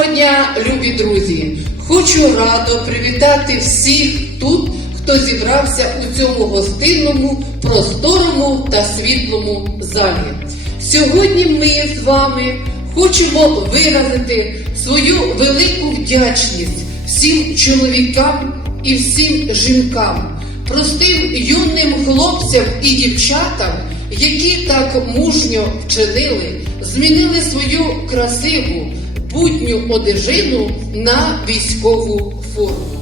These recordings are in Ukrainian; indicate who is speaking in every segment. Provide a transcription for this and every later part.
Speaker 1: дня, любі друзі! Хочу радо привітати всіх тут, хто зібрався у цьому гостинному, просторому та світлому залі. Сьогодні ми з вами хочемо виразити свою велику вдячність всім чоловікам і всім жінкам, простим юним хлопцям і дівчатам, які так мужньо вчинили, змінили свою красиву будню одежину на військову форму,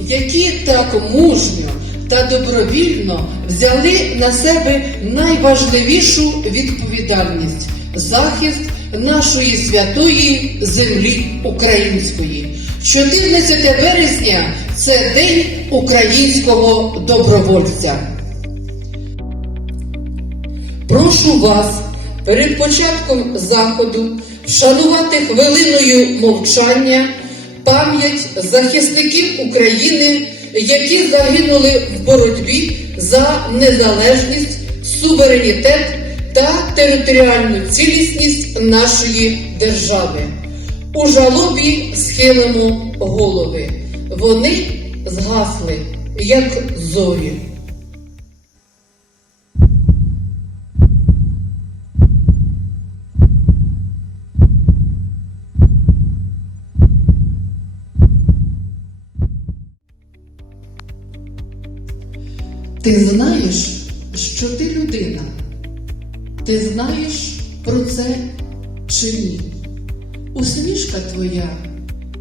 Speaker 1: які так мужньо та добровільно взяли на себе найважливішу відповідальність захист нашої святої землі української. 14 березня це День українського добровольця. Прошу вас перед початком заходу вшанувати хвилиною мовчання пам'ять захисників України, які загинули в боротьбі за незалежність, суверенітет та територіальну цілісність нашої держави. У жалобі схилимо голови. Вони згасли, як зорі. Знаєш, що ти людина? Ти знаєш про це чи ні? Усмішка твоя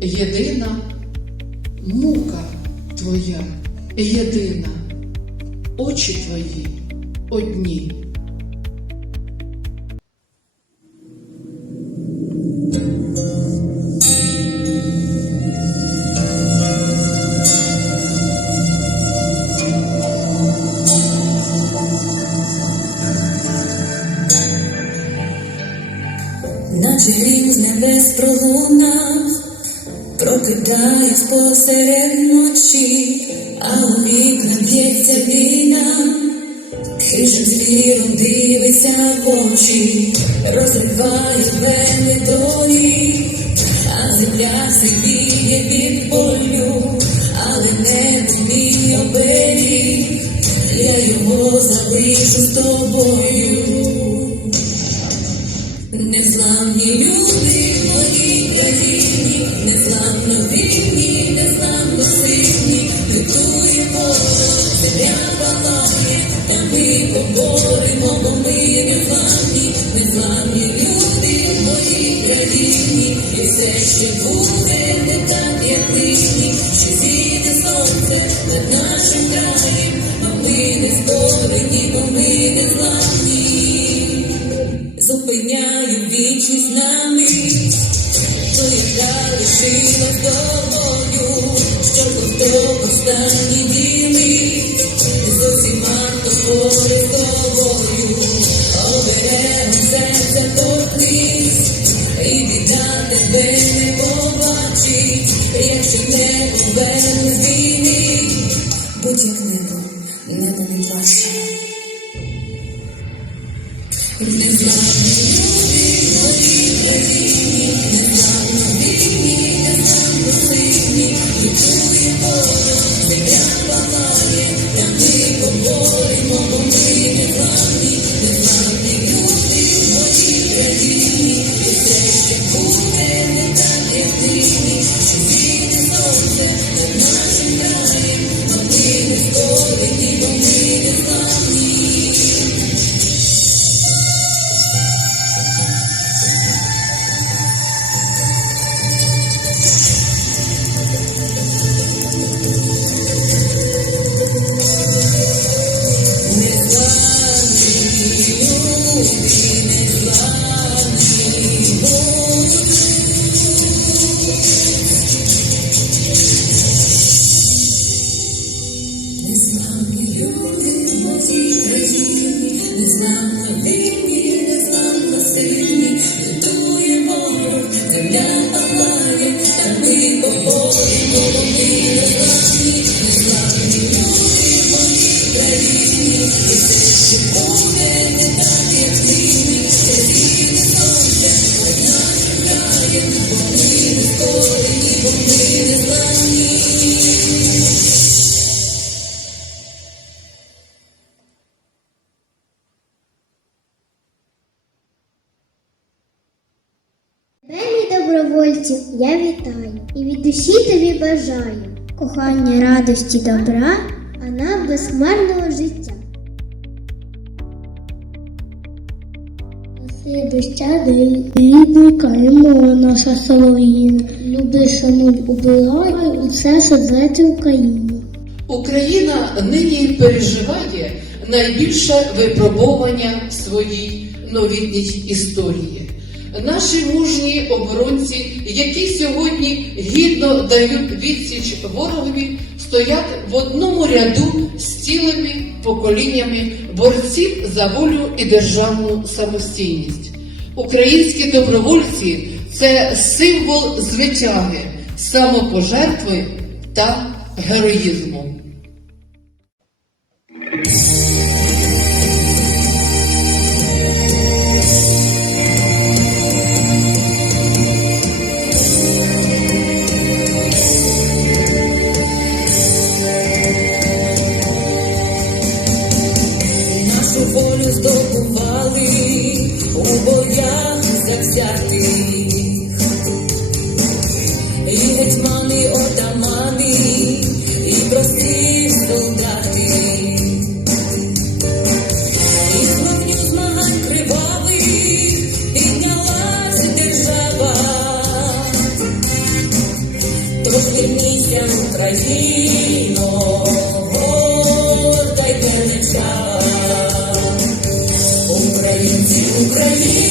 Speaker 1: єдина, мука твоя єдина, очі твої одні.
Speaker 2: Б'ється війна, хижим звіром дивиться в очі, розривають мене долі, а земля сидіє від болю, але не мій оберіг, я його залишу з тобою. Ми поборемо, бо ми незламні, незламні люди в моїй країні, і все не так, як нині, ще зійде сонце над нашим краєм, а ми не створені, бо ми незламні зупиняю вічність на мить, то лишилась тобою, що ковток останні ділить, Незламні
Speaker 3: Добровольці, я вітаю і від душі тобі бажаю кохання радості, добра, а нам безсмарного життя. Ти дощади, лікаємо наша солов'їна. Люди шануй убивають усе сердеться Україну.
Speaker 1: Україна нині переживає найбільше випробування в своїй новітній історії. Наші мужні оборонці, які сьогодні гідно дають відсіч ворогові, стоять в одному ряду з цілими поколіннями борців за волю і державну самостійність. Українські добровольці це символ звитяги, самопожертви та героїзму.
Speaker 2: praise.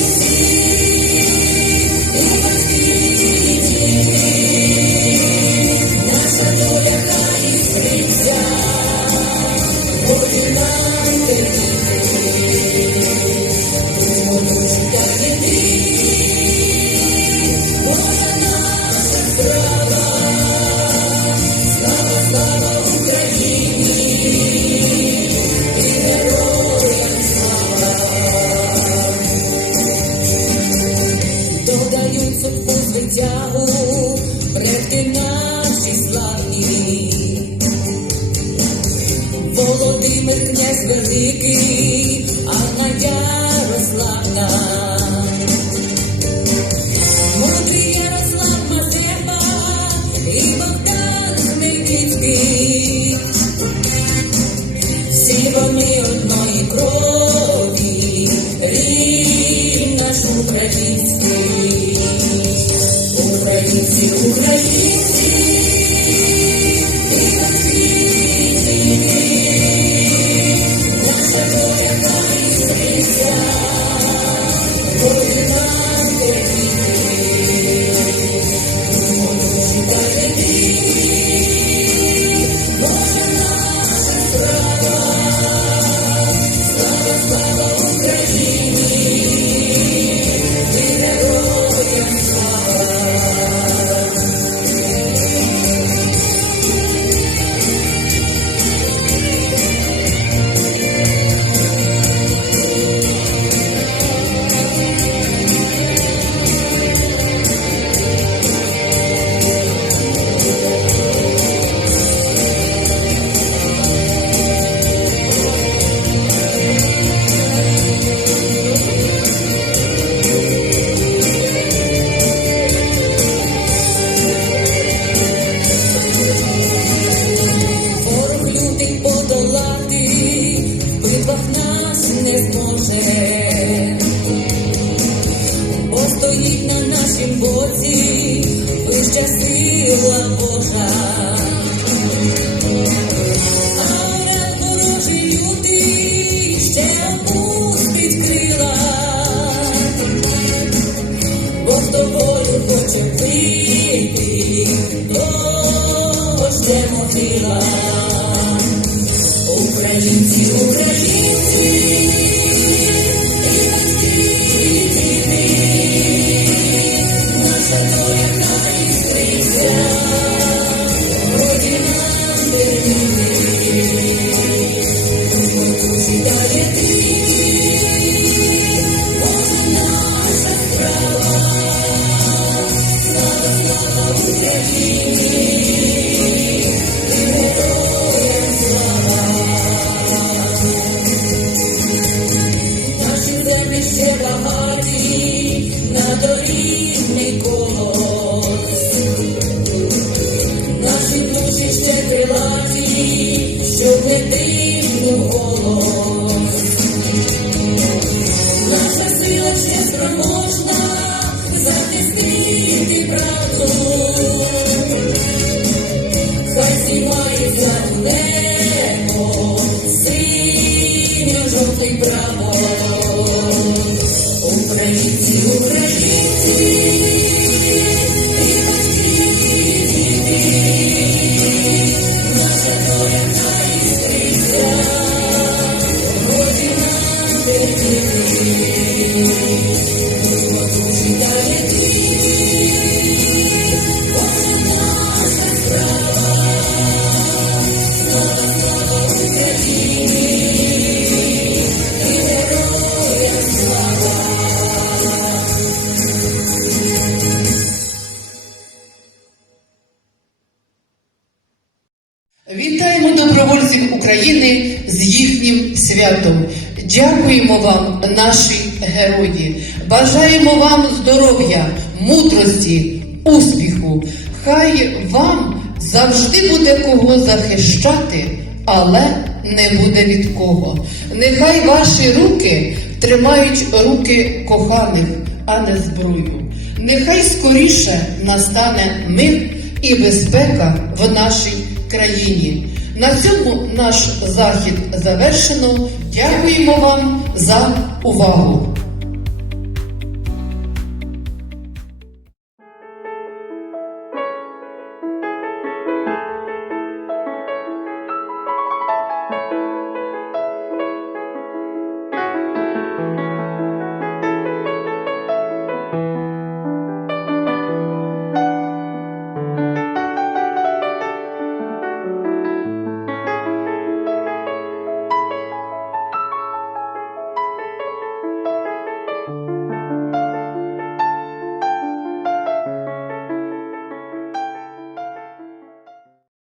Speaker 1: Вітаємо добровольців України з їхнім святом. Дякуємо вам, наші герої. Бажаємо вам здоров'я, мудрості, успіху. Хай вам завжди буде кого захищати, але не буде від кого. Нехай ваші руки тримають руки коханих, а не зброю. Нехай скоріше настане мир і безпека в нашій країні. На цьому наш захід завершено. Дякуємо вам за увагу.